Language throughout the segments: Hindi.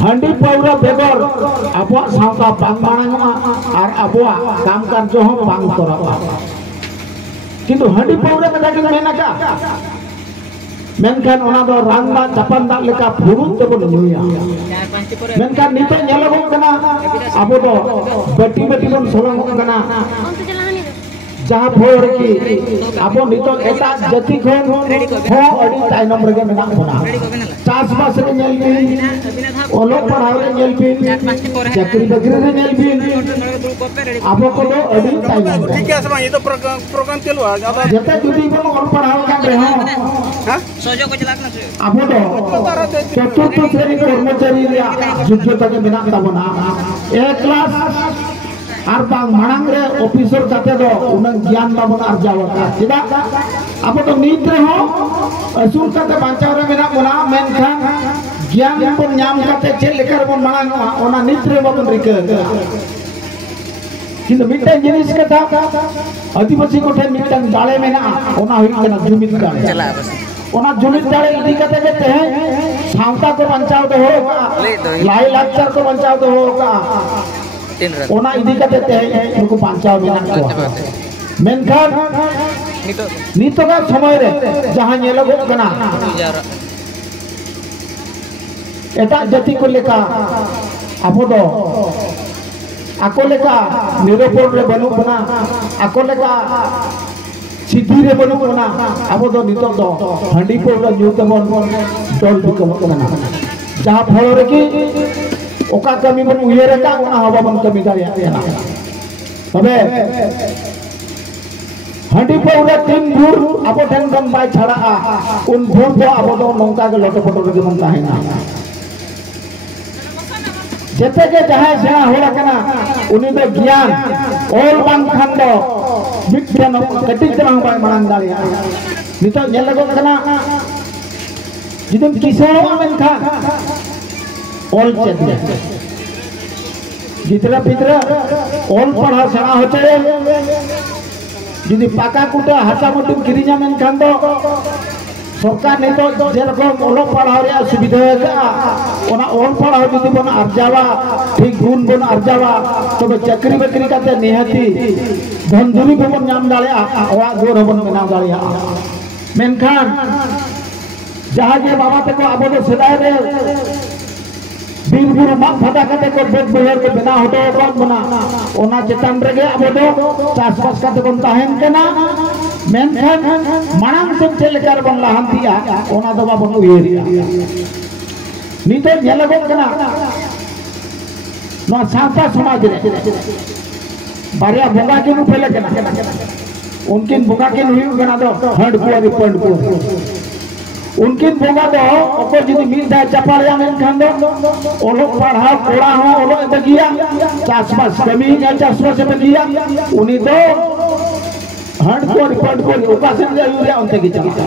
हांडी पाउरा बेगर आबुआ सावता बांग मांगमा और आबुआ काम कार्य हो बांग तोराबा किंतु हांडी पाउरा कथा किन मेनाका मेनखान ओना दो रांदा जापान दा लेका फुरुत तेबन नुया मेनखान नितो नेलगो कना आबो दो बेटी बेटी बन सोलंगो कना जहाँ भोर की आबो नितो एटा जति खन हो अडी ताइनम रगे मेना बना चास बास रे नेल बिन ओलो पढ़ाव रे नेल बिन चाकरी बकरी रे नेल बिन आबो को दो अडी ताइनम ठीक है समा ये तो प्रोग्राम चलो अब जते जुदी बन और पढ़ाव का रे हो हां सोजो को चलाक ना आबो दो चतुर्थ श्रेणी कर्मचारी रे योग्यता के मेना ताबना ए क्लास और बांग मांग रे ऑफिसर जाते दो उनन ज्ञान बाबन अर्जावता चिदा अब तो नीत रे हो असुल काते बांचाव रे मेना बना मेनखान ज्ञान बन नाम काते चे लेकर बन मांग ओना नीत रे बाबन रिके किंतु मिटे जिनिस कथा आदिवासी कोठे मिटन दाले मेना ओना हुई कना जुमित दाले चला बस ओना जुमित दाले इदी काते जे ते सावता को बांचाव दो हो लाई लाचार को बांचाव दो हो ओना इदी कते ते उनको बांचाव मेना को मेनखान नितो का समय रे जहां नेलगो कना एटा जाति को लेका आबो दो आको लेका निरपोर रे बनु बना आको लेका सिद्धि रे बनु बना आबो दो नितो दो हंडी पोर रे न्यूत बन डोल बिकम कना जहां फल रे की ओका कमी बन उयरे का ओना हवा बन कमी दाया ना तबे हंडी पौरा तीन भूर आबो ठन बन बाय छड़ा उन भूर को आबो दो नौका के लोटे पटो रे मन ताहेना जते के जहां सेना होला कना उनी दो ज्ञान ओल बांग खान दो विज्ञान कटिक तना बाय मांग दाया नितो नेल लगो कना जिदम किसानवा मन था ऑल चेतने जितना पितरा ऑल पढ़ा सेना होचे यदि पाका कुटा हासा मुटु किरिजा मेन खान दो सरकार ने तो जे रकम ऑल पढ़ा रे सुविधा का ओना ऑल पढ़ा यदि बन अर्जावा ठीक गुण बन अर्जावा तो चाकरी बकरी काते निहती धनधुरी बन नाम दाले ओआ गोर बन मेना दाले मेनखान जहां जे बाबा तको आबो दो सेदाय रे बीर बुरु मां फटा काते को बेट बहर के बना होतो बात बना ओना चेतन रेगे आबो दो चासबास काते बन ताहेन केना मेनखान मांग से चलेकर बन लाहंतिया ओना दो बाबन उयरिया नीते नेलगो केना नो साता समाज रे बारिया बोंगा के नु पहले केना उनकिन बोंगा के नु केना दो हड को रिपोर्ट को उनकिन बोंगा दो ओको जदी मिल जाए चपाड़िया में खान दो ओलो पढ़ा कोड़ा हो ओलो बगिया चासबास कमी या चासबास बगिया उनी तो हंड को रिपोर्ट को ओका से जा यूरिया उनते की चला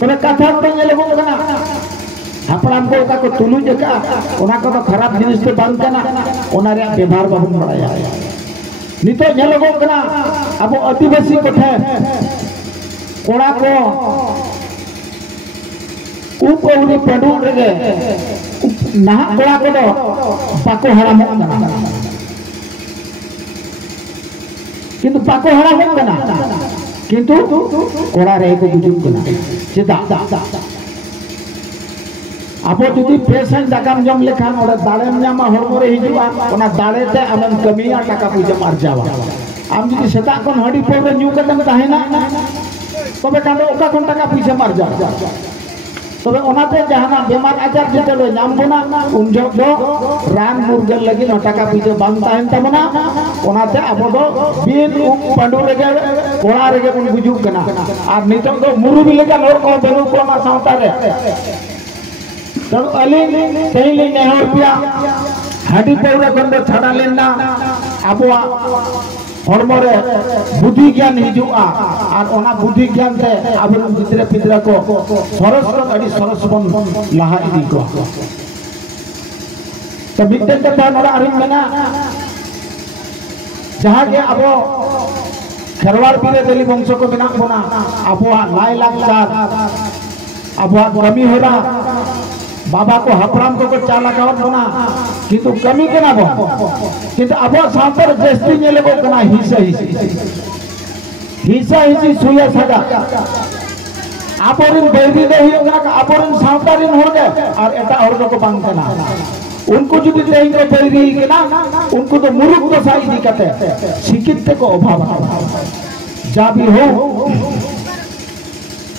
तबे कथा को नेलगो कना हापड़ाम को ओका को तुलु जका ओना को खराब जिनिस पे बांध कना ओना रे व्यवहार बाबन बड़ाया नितो नेलगो कना अब आदिवासी कोठे कोड़ा को ऊपरी पेडू रे ना कोड़ा को दो पाको हराम कना किंतु पाको हराम कना किंतु कोड़ा रे को बुझुम कना चिदा आपो जदी पेशेंट दाकाम जम लेखान ओडा दाड़ेम न्यामा हरमो रे हिजुआ ओना दाड़े ते आमेम कमिया टाका पुजा मारजावा आम जदी सेता कोन हडी पोरे न्यू कदम ताहेना तबे कांदो ओका कोन टाका पैसा मार जा तबे ओनाते जहाना बेमार आजार जेते नाम बना उन जो रान मुर्गल लगी न टाका पैसा बांग ताहेन तबना ओनाते आबो दो बिन पांडु रेगे कोड़ा रेगे बन बुजु कना आर नितो दो मुरु भी लेका लोर को बेरु को मा सावता रे तब अली तेली ने रुपया हाडी पौरा कोन छाड़ा लेना आबो हरमरे बुद्धि ज्ञान हिजुआ और ओना बुद्धि ज्ञान ते आबरन गिदरे पिदरा को सरस को अडी सरस बन लाहा इदी को तो मिटे कथा नोरा आरिम मेना जहां के आबो खेरवाड़ पीरे देली वंश को बिना बना आबो लाई लाचार आबो कमी होरा बाबा को हपराम को चाला कावत बना किंतु कमी के ना बो किंतु अब सांपर जस्ती ने लोगों कना हिस्सा सुया सगा आपोरिन बेबी दे ही कना आपोरिन सांपरिन हो गए और एटा और को बांग कना उनको जो तेज को बेबी के ना उनको तो मुरुक तो साई दिक्कत है शिक्षित को अभाव जा भी हो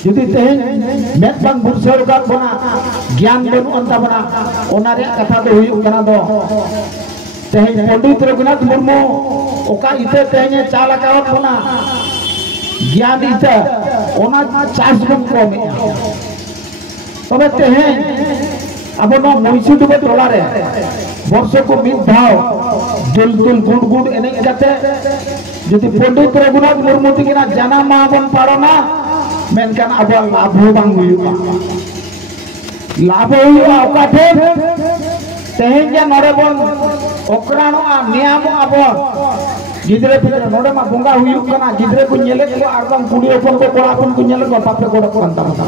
जुदी तेज मेट बांग बुरसर का बना ज्ञान बनु अंता बना ओनारे कथा दो हुई कना दो तेज पंडित रघुनाथ मुर्मू ओका इते तेज चाला कावत बना ज्ञान इते ओना चास बन को में तबे तेज अब नो मुइसु दुबे टोला रे वर्ष को मिद धाव दुल दुल गुड गुड एने कते जुदी पंडित रघुनाथ मुर्मू तिकिना जाना मा बन पारोना मेनकान अब लाभ बांग हुआ लाभ हुआ ओकाठे तेहें जे नोडे बन ओकरानो आ नियम अब गिदरे पिदरे नोडे मा बोंगा हुयु कना गिदरे को नेले को आरबां कुड़ी ओपन को कोड़ा ओपन को नेले को बापे कोड़ा कोंता मता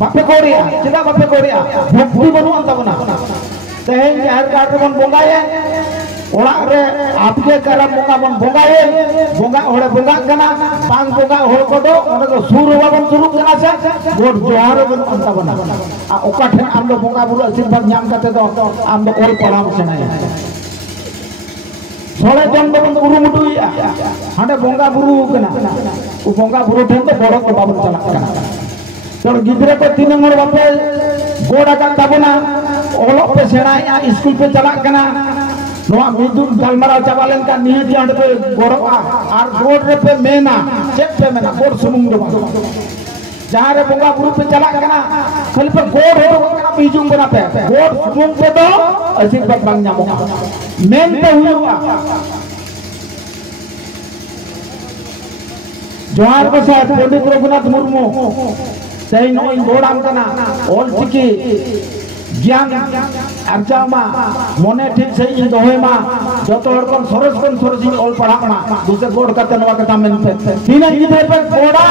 बापे कोड़िया चिदा बापे कोड़िया भक्ति बनु अंता बना तेहें जे हर गाड़ बन बोंगाये ओड़ा रे आपके करम बोंगा बन बोंगाये बोंगा ओड़े बोंगा कना बांग बोंगा होल को दो ओने तो सुर बन सुरु कना से गोड जोहार बन अंता बना आ ओका ठेन आम दो बोंगा बुरु आशीर्वाद ᱧᱟᱢ कते दो आम दो ओल पढ़ाम सेनाया सोळे जन दो बन उरु मुटुया हांडे बोंगा बुरु कना उ बोंगा बुरु ठेन तो बड़ो को बाबन चला कना तो गिदरे को तीन मोड़ बापे गोड़ा का ताबना ओलो पे सेनाया स्कूल पे चला कना नोआ मिदुन गलमारा चाबालेन का नियति अंड पे गोड़वा और गोड़ रे पे मेना चेक पे मेना गोड़ सुमुंग दो जहां रे बोंगा बुरु पे चला कना खाली पे गोड़ हो कना बीजुंग बना पे गोड़ सुमुंग पे दो आशीर्वाद बांग ᱧᱟᱢᱚᱜ मेन पे हुआ जोहार को साथ पंडित रघुनाथ मुर्मू सही नोई गोड़ाम कना ओल चिकी ज्ञान अर्जामा मने ठीक सही दोहे मा जतो हर कोन सरस ओल पढ़ा मा दूसरे गोड़ कते नवा कथा मेन पे तीन गिदरे पे गोड़ा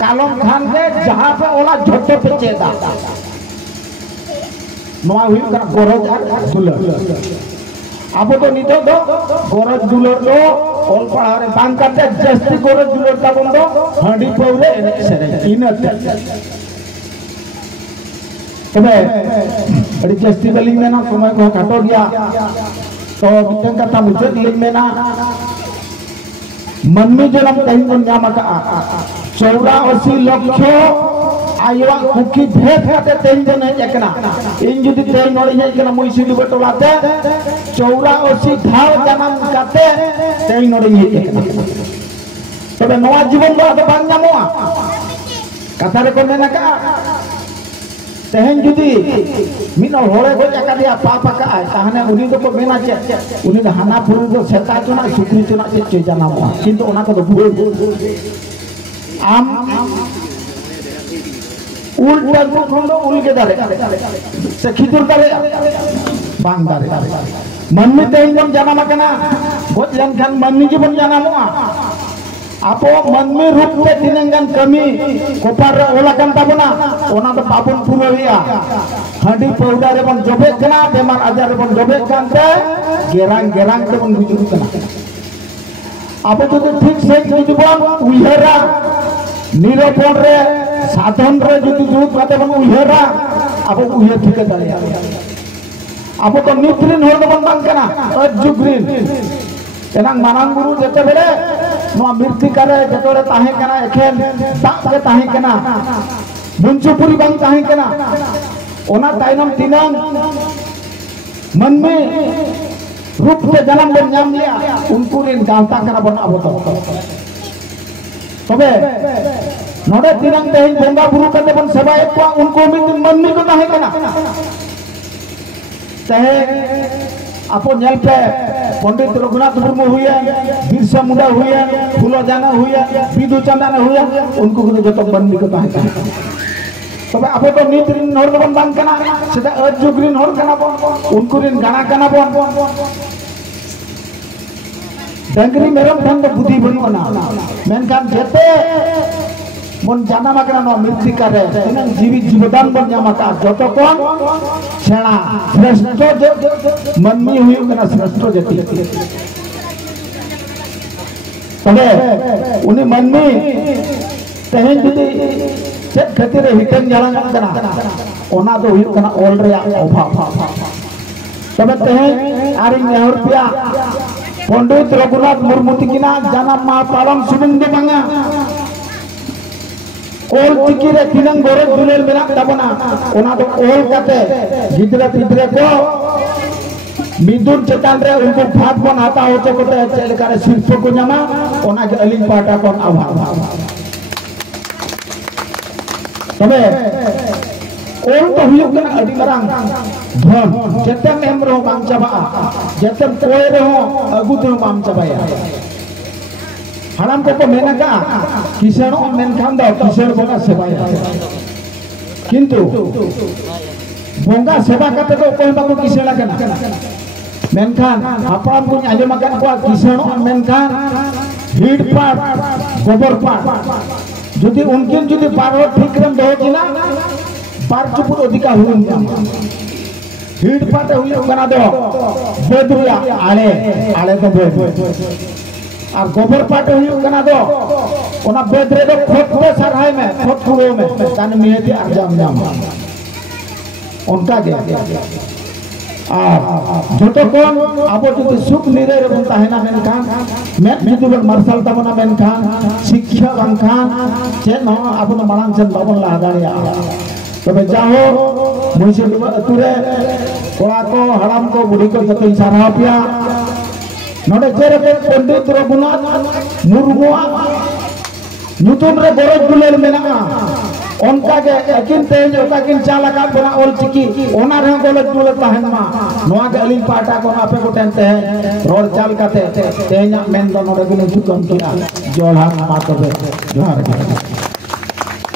कालम खान के जहां पे ओला झोटे पे चेदा नवा हुई कना गोरज और दुलर अब तो नितो दो गोरज दुलर दो ओल पढ़ा रे बांग करते जस्ती गोरज दुलर ता बंदो हंडी पौरे एने सेरे इनते तबे अड़ी जस्ती बलिंग में ना समय को काटो गया तो मिटन का मुझे लिंग में ना मन में जन्म कहीं को न्याम का 84 लक्ष आयुवा कुकी भेद करते तेन जन है एकना इन जुदी तेन नोड़ी है एकना मुइसी दुबे टोलाते 84 धाव जन्म करते तेन नोड़ी है एकना तबे नवा जीवन दो तो बांग ᱧᱟᱢᱚᱜᱼᱟ कथा रे को मेना का तेहन जुदी मिनो होरे को एकादिया पापा का ताहने उनी तो को मेना चे उनी द हाना फुरु को सेता चुना सुक्री चुना चे जानामो किंतु ओना को भूल आम उल टगु खंडो उल के दारे से खिदुर दारे बांग दारे मन में तेहन बन जानामा कना गोज लन खान मन में जीवन जानामो आपो मन में रूप पे तिनंगन कमी कोपार ओला कंता बना ओना तो पापन पुरविया हंडी पौडा रे बन जोबे कना बेमार आजार रे बन जोबे कांते गेरांग गेरांग ते बन गुजु कना आपो तो ठीक से जुदी बन उहेरा निरोपण रे साधन रे जुदी जुत काते बन उहेरा आपो उहे ठीक दालिया आपो तो नित्रिन होर बन बांग कना अजुग्रिन एनांग मानांग गुरु जते बेले नोआ मिर्ति करे जतोरे ताहे कना एखेन दाग के ताहे कना मुंचुपुरी बांग ताहे कना ओना ताइनम तिनंग मन में रूप से जन्म बन ᱧᱟᱢ लिया उनको रिन गांता कना बन अब तो तबे नोडे तिनंग तेहन बोंगा बुरु कते बन सेवाए को उनको मन में को ताहे कना तहे आपो नेल पे पंडित रघुनाथ मुर्मू हुए बिरसा मुंडा हुए फुलो जाना हुए बिदु चंदन हुए उनको को जतो बंदी को ताहे तबे आपो तो नित्रिन हर बन बांग कना सेदा अजुग्रिन हर कना बन उनको रिन गाना कना बन डंगरी मेरम ठन तो बुद्धि बनुना मेनखान जेते मन जाना मकना मृतिका रे तिना जीवी जीवदान बन जामका जतो कोन छेड़ा श्रेष्ठ मनमी हुई कना श्रेष्ठ जाति तबे उनी मनमी तेहें जुदी चेक खातिर हिटन जालांग कना ओना दो हुई कना ऑल रे अभाव तबे तेहें आरिंग नेहर पिया पंडित रघुनाथ मुर्मू तिकिना जाना मा पालम सुबुंग दे बांगा ओल चिकी रे तिनंग गोरे दुलेल मेना ताबना ओना दो ओल काते गिदरा पिदरे को मिदुर चेतान रे उनको भाग बन हाता होते कोते चेलका रे शिल्प को न्यामा ओना के अलिंग पाटा कोन अभाव तबे ओल तो हुई कना अडी मारांग धन जेतेम एम रो बांग चाबा जेतेम कोय रे हो अगु तो बांग चाबाया हालाम को मेना का किसानो मेनखान दो किसान बोंगा सेवाया किंतु बोंगा सेवा करते तो कोई बाको किसान लगना मेनखान हापराम को आजमा kan को किसानो मेनखान हीड पाट गोबर पाट जुदी उनकिन जुदी बारो ठीक रम दो किना बार चुपुर अधिका हुई हीड पाट हुई कना दो बेदुया आले तो बेद और गोबर पाट हुई कना दो ओना बेद रे दो खोट पे सरहाय में खोट खुरो में तान मिहेती आजाम जाम उनका गे जोतो कोन आबो जुदी सुख निरे रे बन ताहेना मेनखान में जुदी बन मार्शल तबना मेनखान शिक्षा बंखान चे न आबो न मालांग सन बाबन ला दाड़िया तबे जाहो मुइसे अतुरे कोड़ा को हराम को बुढ़ी को जतो सारा पिया नोडे जेरे पंडित रघुनाथ मुर्मू नुतुम रे गोरज दुलेल मेना उनका के अकिन तेज ओका किन चाला का बना ओल चिकी ओना रे गोरज दुलेल ताहन मा नोआ के अलिंग पाटा को आपे को टेनते है रोड चाल काते तेना मेन दो नोडे गुनु चुकम किया जोड़ा मा तबे जोहार